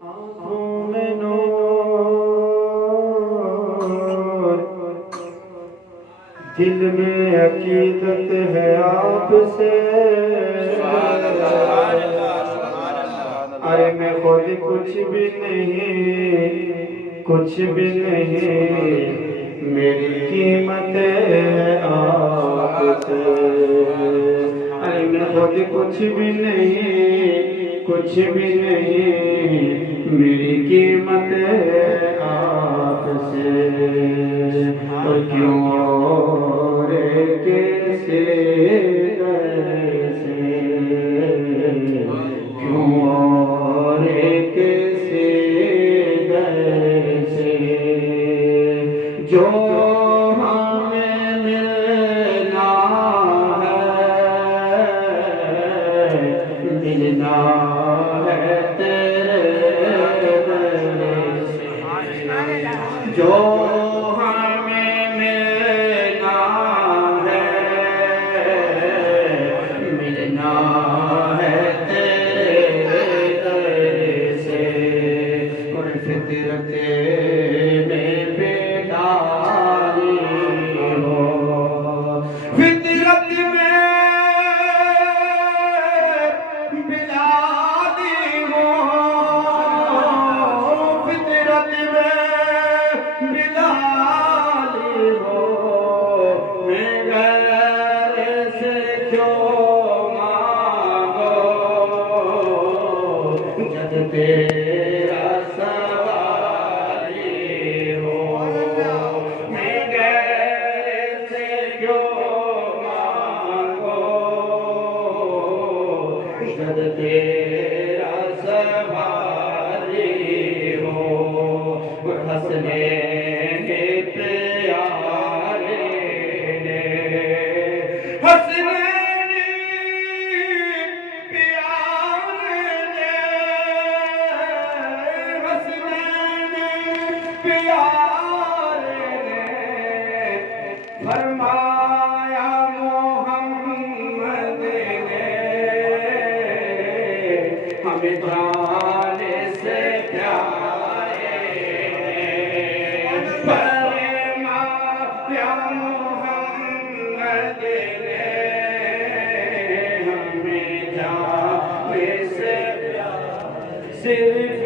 आँखों में नूर, दिल में अकीदत है आपसे। अरे मैं खुद कुछ भी नहीं, कुछ भी नहीं, मेरी कीमत है आपसे। अरे मैं खुद कुछ भी नहीं, कुछ भी नहीं, मेरी कीमत है आपसे। और क्यों रे कैसे कैसे, क्यों रे कैसे कैसे, जो हमें मिलना है, मिलना है तेरे से। जो हमें मिलना है, मिलना है तेरे से। और फितरत में बेदारी हो, फितरत में बिलादी हो, फितरत में बिलादी हो। मैं गैर से क्यों मांगो, जब तेरा सवारी हो। मैं गैर से क्यों मांगो, जब तेरा सवारी हो। हंसने के प्यारे ने, हंसने प्यारे ने, हंसने प्यारे ने फरमाया मोहम्मद ने, हमें जाने से प्यारे फरमाया मोहम्मद ने, हमें जाने से सिर्फ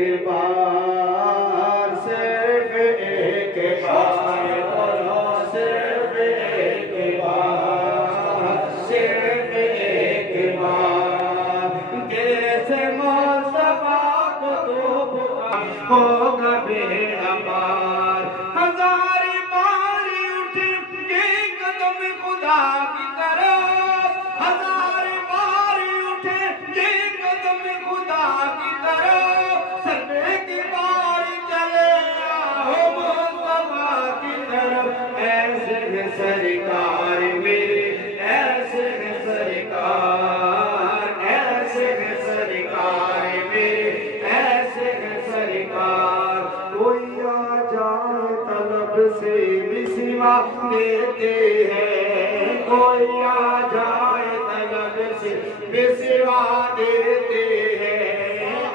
एक बार, सिर्फ एक बार, सिर्फ एक बार, सिर्फ एक बार, जैसे मुस्तफा को तो होगा बेड़ा पार। हजार बार उठे ये कदम खुदा की तरफ, हजार बार उठे ये कदम खुदा की तरफ, सर की बार चले आओ मुस्तफा की तरफ। ऐसे है सरकार मेरे, ऐसे है सरकार, ऐसे है सरकार मेरे, ऐसे है सरकार। कोई आ जाए तलब से भी सिवा देते हैं, कोई आ जाए तलब से भी सिवा देते हैं।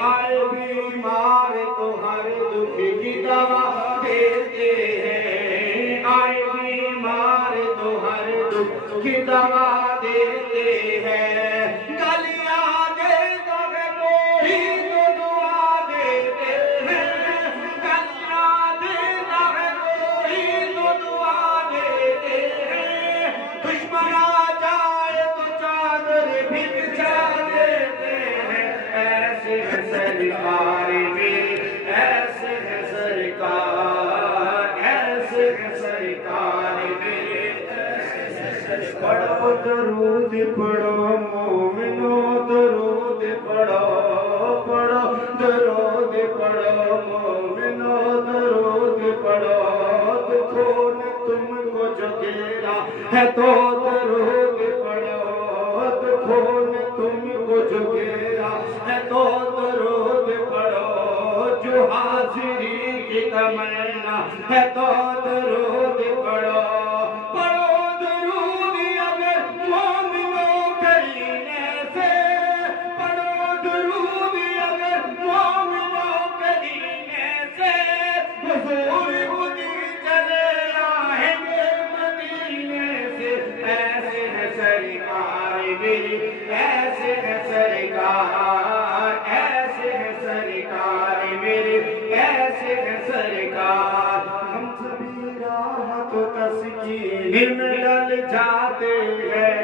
आए बीमार तो हर दुख की दवा देते हैं, आए बीमार तो हर दुख की दवा देते हैं। गलियां दे दो कोई तो दुआ देते हैं, गलियां दे दो कोई तो दुआ देते हैं। दुश्मन आ जाए तो चादर भी बिछा देते हैं। ऐसे है सरकार में, ऐसे है सरकार, ऐसे है सरकार में। पढ़ो दरूद पढ़ो मोमिनो, दरूद पढ़ो, पढ़ो दरूद पढ़ो मोमिनो, दरूद पढ़ो। तो खून तुमको जो घेरा है तो दरूद पढ़ो, तो खून तुमको जो घेरा है तो दरूद पढ़ो। जो हाजिरी की तमन्ना है तो दरूद पढ़ो, पढ़ो दरूद अगर मोमिनो करीने से, पढ़ो दरूद अगर मेरे ऐसे है सरकार, ऐसे है सरकार मेरे, ऐसे है सरकार। हम सभी राहत तस्कीन में डल जाते हैं,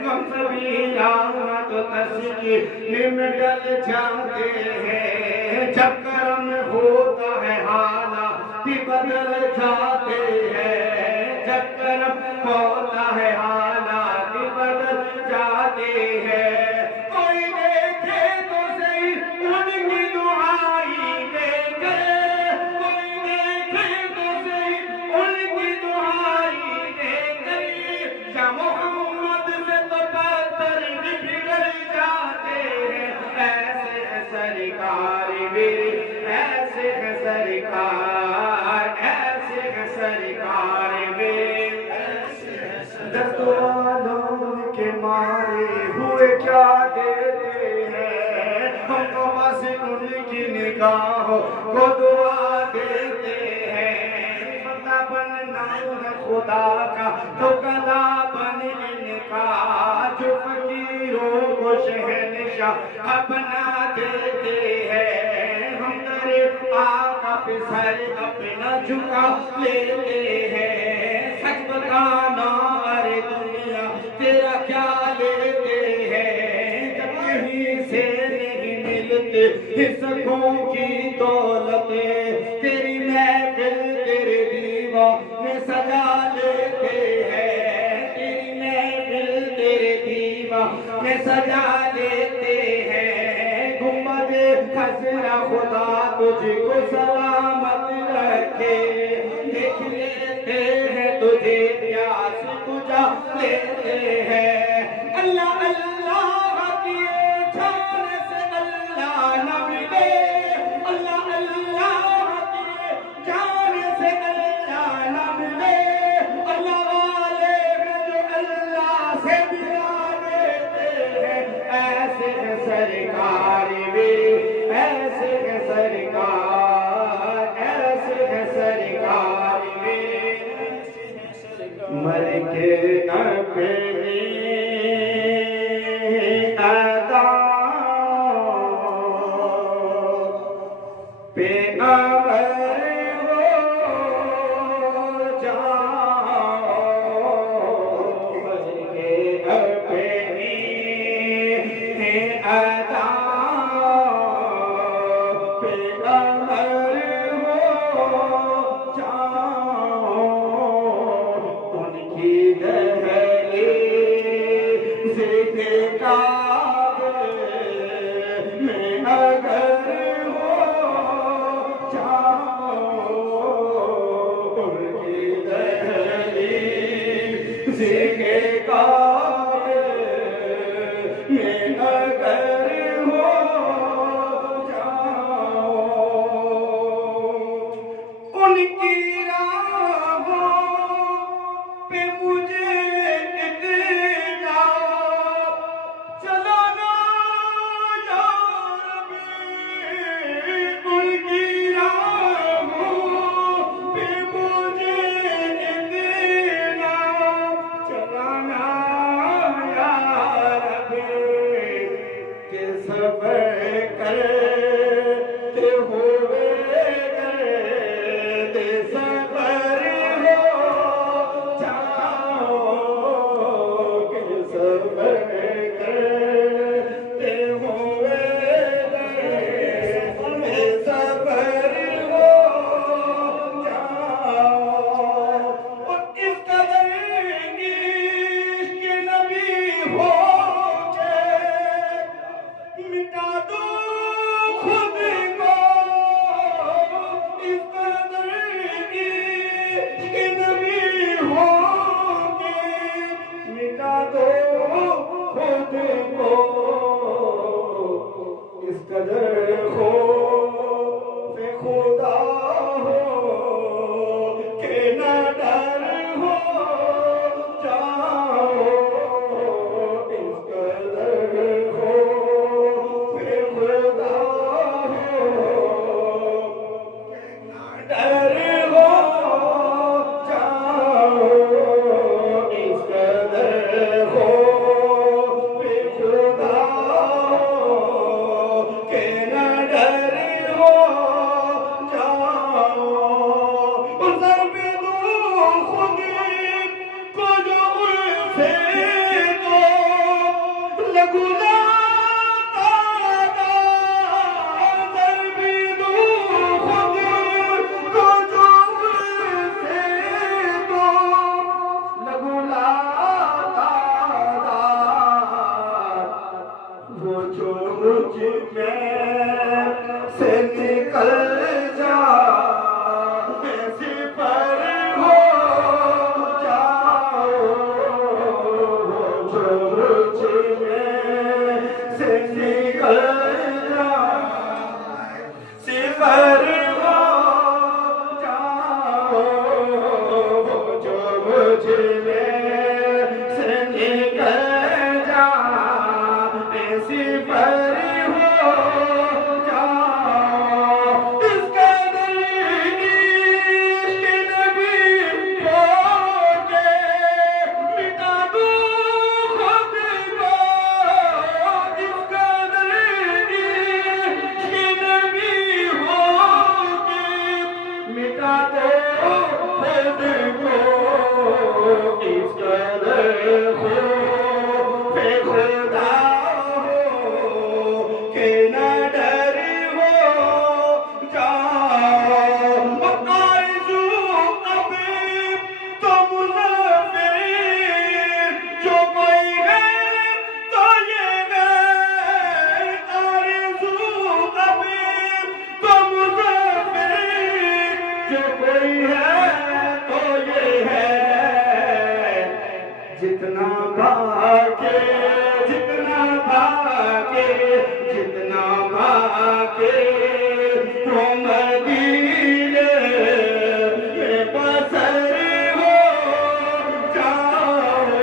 हम सभी राहत तस्कीन में डल जाते हैं। जब करम होता है हालात बदल जाते हैं, जब करम होता है हालात बदल जाते हैं। कोई देखे तो सही उनकी दुआई देखे, कोई देखे तो सही उनकी दुआई देखे। या मोहम्मद से तो पत्थर भी पिघल जाते हैं। ऐसे है सरकार मेरे, ऐसे है सरकार, ऐसे है सरकार मेरे। दस्तवालों के मारे हुए क्या देते हैं, हम तो बस उनकी निगाहों को दुआ देते हैं। बंदा बनना है खुदा का तो गला बन इनका, जो फकीरों को शहंशाह बना देते हैं। हम तेरे आका पे सर अपना झुका लेते हैं। सच बताना अरे दुनिया तेरा क्या लेते हैं, जब कहीं से नहीं मिलते हिस्सों की दौलतें। तेरी महफिल तेरे दीवाने सजा लेते हैं, तेरी महफिल तेरे दीवाने सजा लेते हैं। गुंबदे खसरा खुदा तुझको सलामत रखे, देख लेते हैं तुझे प्यास बुझा लेते हैं। अल्लाह अल्लाह किए जान से अल्लाह न मिले, अल्लाह अल्लाह किए जान से अल्लाह न मिले। अल्लाह वाले हैं जो अल्लाह से मिला देते हैं। ऐसे है सरकार मेरी, ऐसे है सरकार, ऐसे है सरकार मेरी। मर के अपनी अदाओं पे अमर हो जाओ, मर के अपनी अदाओं पे अमर हो जाओ। उनकी दहलीज़ के काबे में अगर हो जाओ, उनकी दहलीज़ के काबे में अगर हो जाओ। उनकी राहों पे मुझे इतना चलाना या रब्बी, उनकी राहों पे मुझे इतना चलाना या रब्बी। के सब्र करते हुए दे सबर हो जाओ, के सबर करते हुए दे सबर हो जाओ। और इस कदर इश्क नबी हो के मिटा दो खुद को, इस कदर इश्क नबी हो के मिटा दो खुद को। इस कदर खौफ खुदा हो के न डर हो जाओ, इस कदर खौफ खुदा हो के न डर हो जाओ। इस कदर खौफ तो लगुला से निकल जा ऐसी पर हो जाओ जो मुझ में से निकल जा सिफर हो जाओ जो मुझ में से निकल जा ऐसी पर जितना भागे जितना भागे जितना भागे तो मदीने में बसर हो जाओ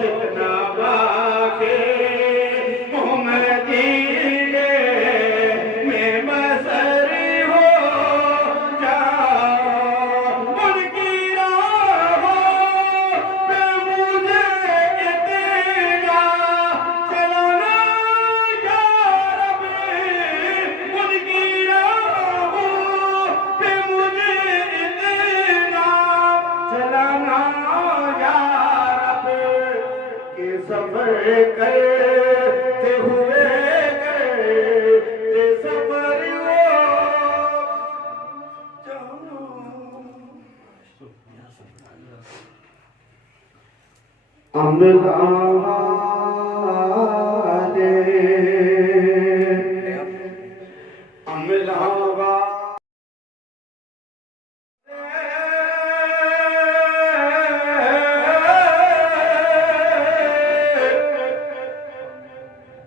जितना भागे तो मदीने में बसर हो जाओ उनकी सफर करते हुए करते सफर हो अमला अमला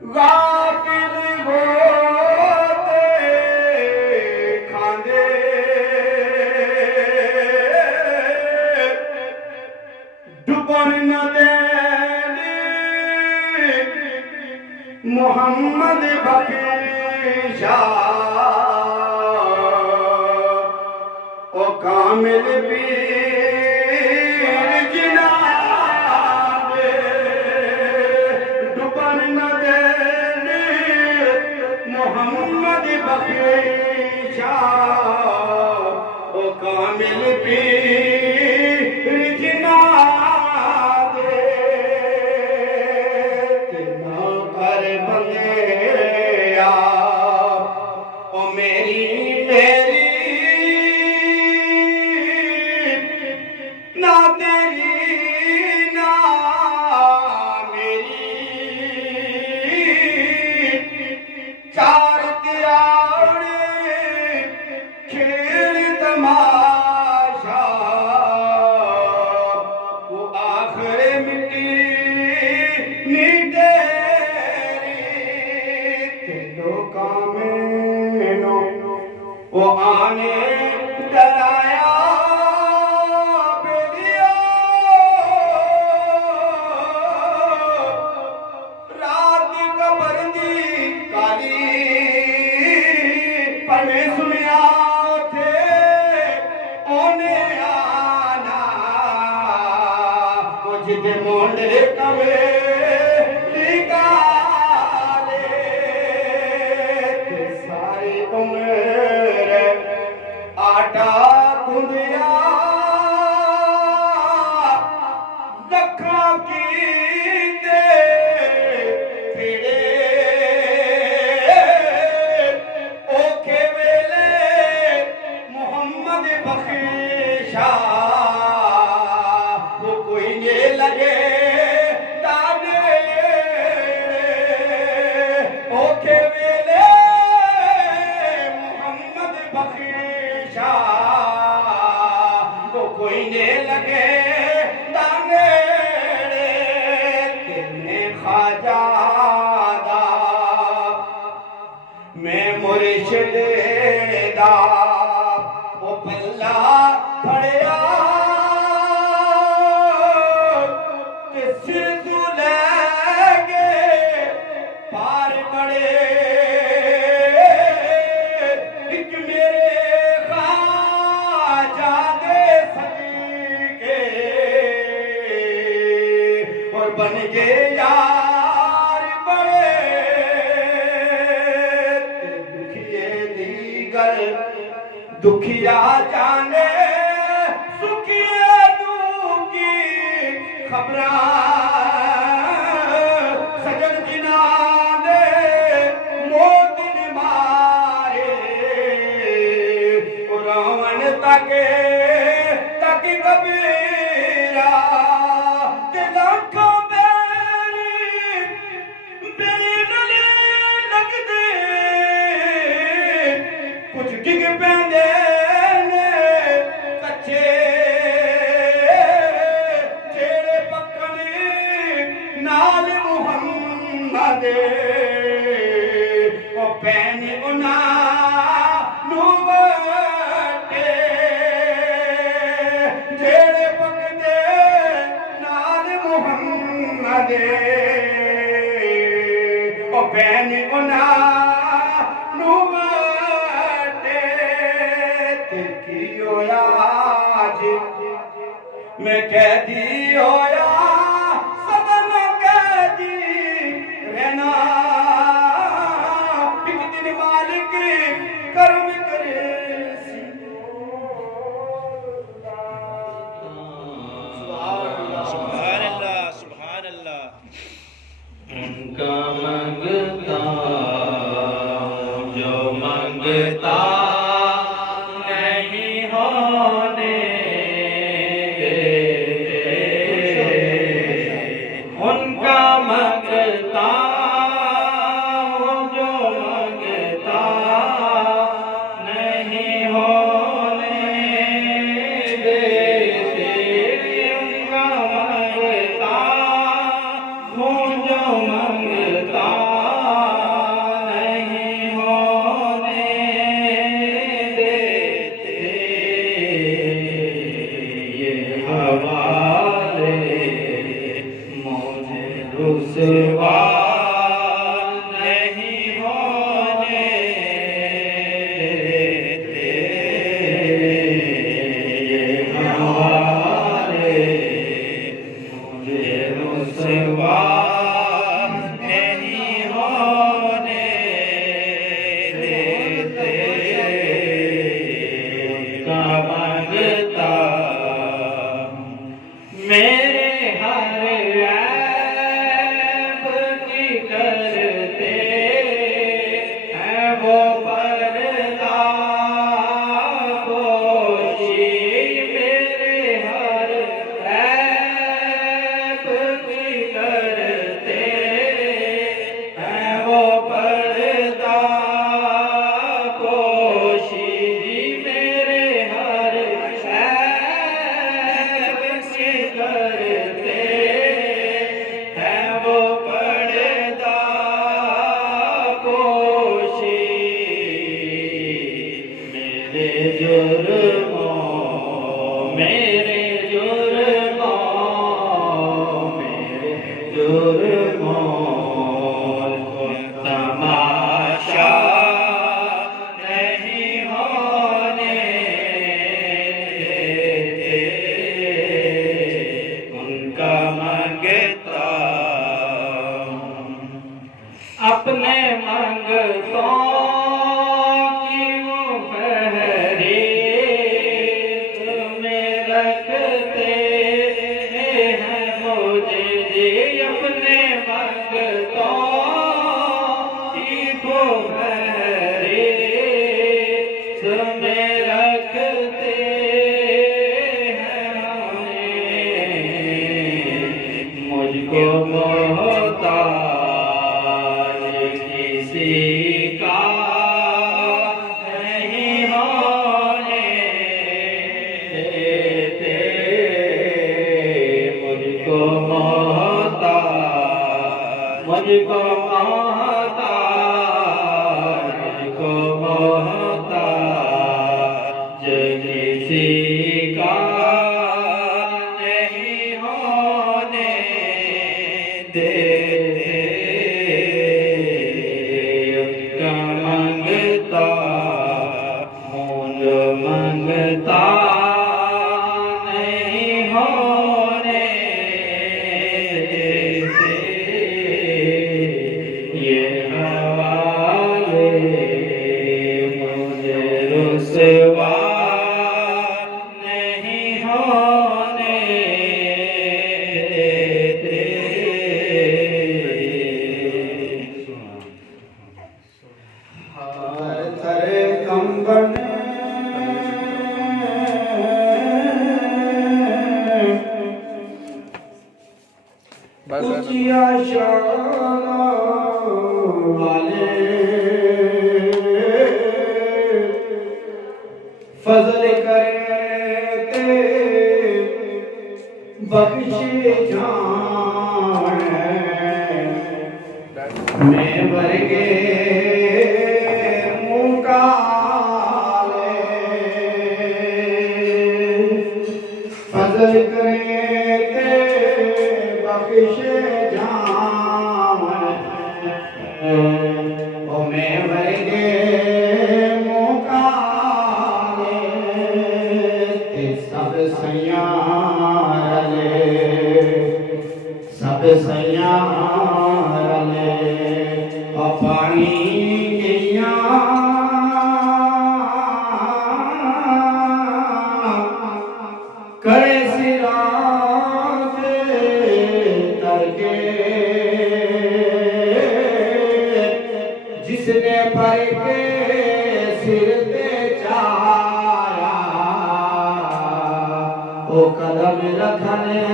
गाफिल होते खांदे डुबन न देनी मोहम्मद बख्शा ओ कामिल पीर जिनाब डुबन न देनी मोहम्मद बख्शा ओ कामिल पीर जिनाब तेना कर बंदिया ओ मेरी मेरी ना तेरी ना मेरी चार त्याड़ खेल तमाशा वो आखिर मिट्टी नी तेरी तेरो कामेनो वो आने डराया पढ़े सुनिया थे ओने आना मुझे मोंडे कवे निकाले सारी उम्र आटा गुंदिया रखा कीते फिरे ओखे वेले मोहम्मद बख्शा वो कोई ने लगे दाने ओखे वेले मोहम्मद बख्शा वो कोई ने लगे दाने तेने ख्वाजादा मैं मुर्शिद दा वो पल्ला फड़िया कि सिर तू लैगे पार बड़े एक मेरे ख्वाजा दे सदके और बन गए यार बड़े दुखिए दीगर दुखिया जाने सुखिए दूंगी खबरां सजन जिनाने मोदिन मारे रावण तके तक कबीरा ते लाखों मेरी नली लगदे कुछ डिग पैंदे ने कच्चे जेड़े पक्कने नाल मुहम्मद ओ पैनी उना नुवटे जेड़े पक्कने नाल मुहम्मद ओ पैनी उना नुवटे ते की होया आज मैं कैदी होया सदन कैदी रहना एक दिन मालिक कर्म करे सुभान अल्लाह सुभान अल्लाह। उनका मंगता जो मंगता नहीं होने उनका मंगता जो मंगता नहीं होने देते उनका मंगता जो मंगता नहीं होने देते ये हवाले मुझे रुसवा नहीं होने देते ये हवाले मुझे रुसवा नहीं होने देते का मंगता मेरे हर ऐब की करते हैं वो पर्दा पोशी मेरे हर ऐब की करते हैं वो पर्दा पोशी मेरे हर ऐब की करते हैं वो पर्दा पोशी मेरे जुर्मों मेरे जुर्मों को तमाशा नहीं होने देते उनका मंगता अपने मंगतों की वो फहरिस्त में रखते हैं मुझे मुझको मोहताज किसी का नहीं होने देते, मुझको मोहताज मुझको मोहताज किसी का नहीं होने देते, उनका मंगता मुझ मंगता नहीं होने देते, ये हवाले मुझे रुसवा नहीं होने देते। हर थर कंबन ऊंची आशान वाले फजल करते बख्शे जान मैं वर्गे मुकाले फजल करते बख्शे जान ओ मैं वर्गे सब सयारे पानी गया करे सिराज करके जिसने पर के सिर पे चाया वो कदम रखने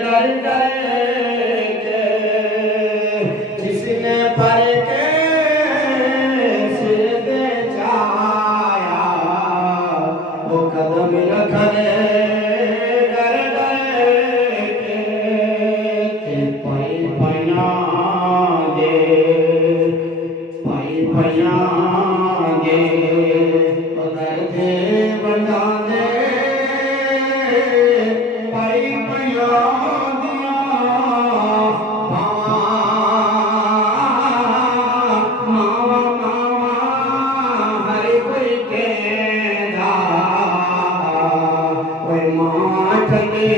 डर के, जिसने पर के सिर पे चाया वो कदम रखने डर के, पाई पयागे उधर थे बना दे पाई पया दिया मावा हरे कोई के कोई माठ के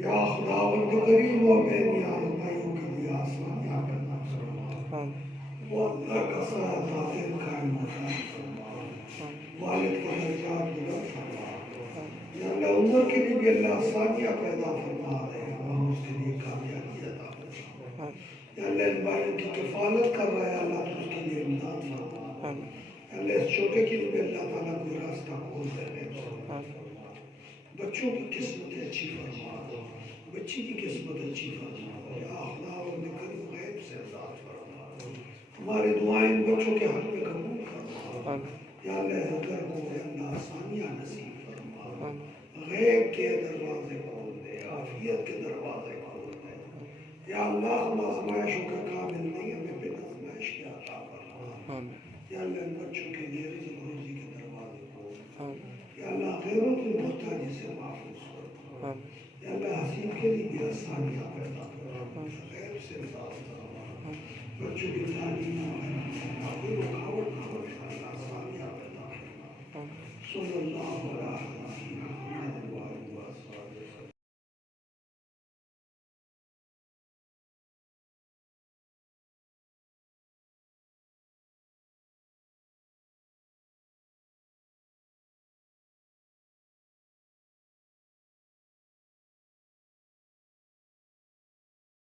या खुदावंद करीम और मेरी आज़माइयों के लिए आसानियाँ करना फरमा। वो अल्लाह का साथ हासिल कायम फरमा। वालिद को दर्जात बुलंद फरमा। उम्र के लिए भी अल्लाह आसानियाँ पैदा फरमा रहे हैं, वहाँ उसके लिए कामयाबी अता फरमा। या अल्लाह इन भाइयों की किफ़ालत कर रहा है, अल्लाह तो उसके लिए इमदाद फरमा। अल्लाह इस छोटे के लिए भी अल्लाह ताला कोई रास्ता खोल दे। बच्चों की किस्मत अच्छी फरमा, बच्ची की किस्मत अच्छी फरमा। या अल्लाह और करीम गैब से अज़ाद फरमा। हमारी दुआएं इन बच्चों के हक में कबूल फरमा। या अल्लाह घर को अल्लाह आसानियाँ नसीब फरमा, गैब के दरवाजे खोल दे, आफियत के दरवाजे खोल दे। या अल्लाह हम आजमाइशों के काबिल नहीं, हमें बिन आजमाइश के अता फरमा। या अल्लाह इन बच्चों के लिए रिज़्क़ रोज़ी के दरवाजे खोल। या अल्लाह गैरों की मोहताजी से महफूज फरमा। या अल्लाह हसीब के लिए भी आसानियाँ पैदा फरमा, गैब से अज़ाद फरमा। बच्चों की तालीम कोई रुकावट ना हो, अल्लाह आसानियाँ पैदा फरमा। सल्लल्लाहु अलैहि वसल्लम।